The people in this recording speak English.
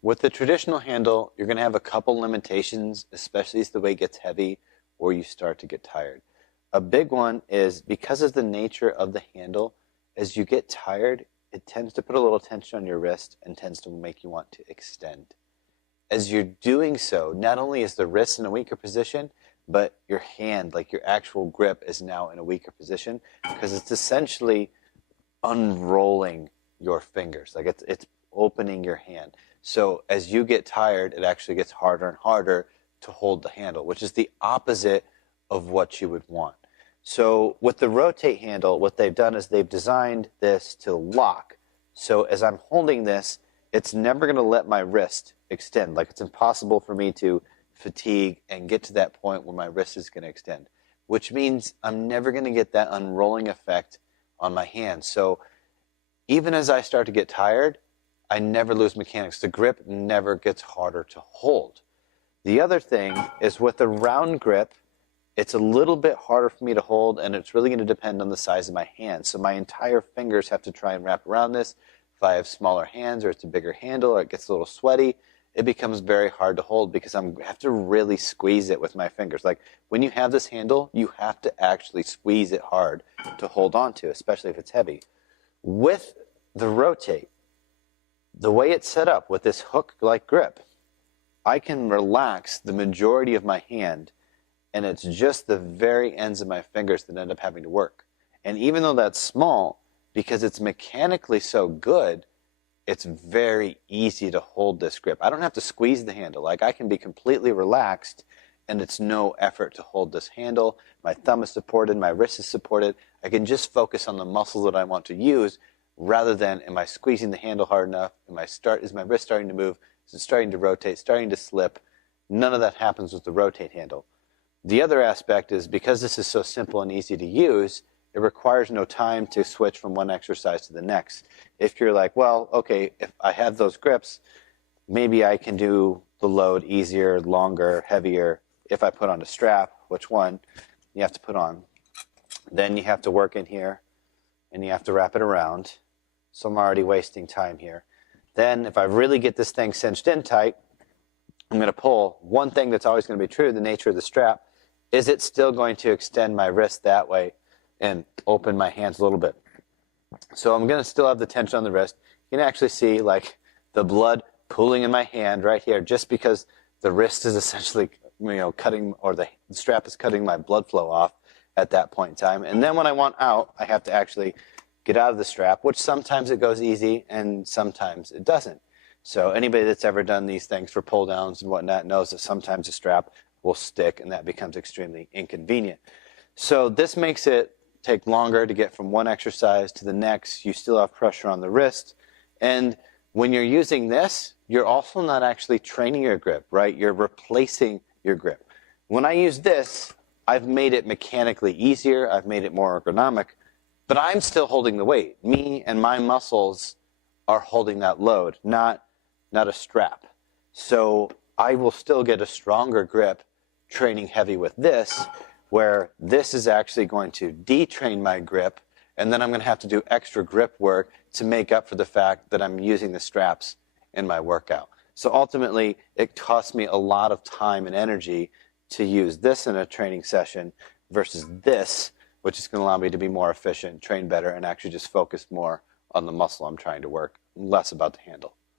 With the traditional handle, you're going to have a couple limitations, especially as the weight gets heavy or you start to get tired. A big one is because of the nature of the handle, as you get tired, it tends to put a little tension on your wrist and tends to make you want to extend. As you're doing so, not only is the wrist in a weaker position, but your hand, like your actual grip, is now in a weaker position because it's essentially unrolling your fingers. Like it's opening your hand. So as you get tired, it actually gets harder and harder to hold the handle, which is the opposite of what you would want. So with the ROT8 handle, what they've done is they've designed this to lock. So as I'm holding this, it's never going to let my wrist extend. Like it's impossible for me to fatigue and get to that point where my wrist is going to extend, which means I'm never going to get that unrolling effect on my hand. So even as I start to get tired, I never lose mechanics. The grip never gets harder to hold. The other thing is with a round grip, it's a little bit harder for me to hold, and it's really going to depend on the size of my hand. So my entire fingers have to try and wrap around this. If I have smaller hands or it's a bigger handle or it gets a little sweaty, it becomes very hard to hold because I have to really squeeze it with my fingers. Like when you have this handle, you have to actually squeeze it hard to hold on to, especially if it's heavy. With the ROT8, the way it's set up with this hook-like grip, I can relax the majority of my hand, and it's just the very ends of my fingers that end up having to work. And even though that's small, because it's mechanically so good, it's very easy to hold this grip. I don't have to squeeze the handle. Like I can be completely relaxed, and it's no effort to hold this handle. My thumb is supported, my wrist is supported. I can just focus on the muscles that I want to use rather than am I squeezing the handle hard enough? Is my wrist starting to move? Is it starting to rotate, starting to slip? None of that happens with the ROT8 handle. The other aspect is because this is so simple and easy to use, it requires no time to switch from one exercise to the next. If you're like, well, okay, if I have those grips, maybe I can do the load easier, longer, heavier if I put on a strap, which one you have to put on. Then you have to work in here, and you have to wrap it around. So I'm already wasting time here. Then if I really get this thing cinched in tight, I'm going to pull. One thing that's always going to be true, the nature of the strap, is it's still going to extend my wrist that way and open my hands a little bit. So I'm going to still have the tension on the wrist. You can actually see like the blood pooling in my hand right here just because the wrist is essentially cutting, or the strap is cutting my blood flow off at that point in time. And then when I want out, I have to actually get out of the strap, which sometimes it goes easy and sometimes it doesn't. So anybody that's ever done these things for pull downs and whatnot knows that sometimes the strap will stick and that becomes extremely inconvenient. So this makes it take longer to get from one exercise to the next. You still have pressure on the wrist. And when you're using this, you're also not actually training your grip, right? You're replacing your grip. When I use this, I've made it mechanically easier. I've made it more ergonomic, but I'm still holding the weight. Me and my muscles are holding that load, not a strap. So I will still get a stronger grip training heavy with this, where this is actually going to detrain my grip, and then I'm going to have to do extra grip work to make up for the fact that I'm using the straps in my workout. So ultimately, it costs me a lot of time and energy to use this in a training session versus this, which is going to allow me to be more efficient, train better, and actually just focus more on the muscle I'm trying to work, less about the handle.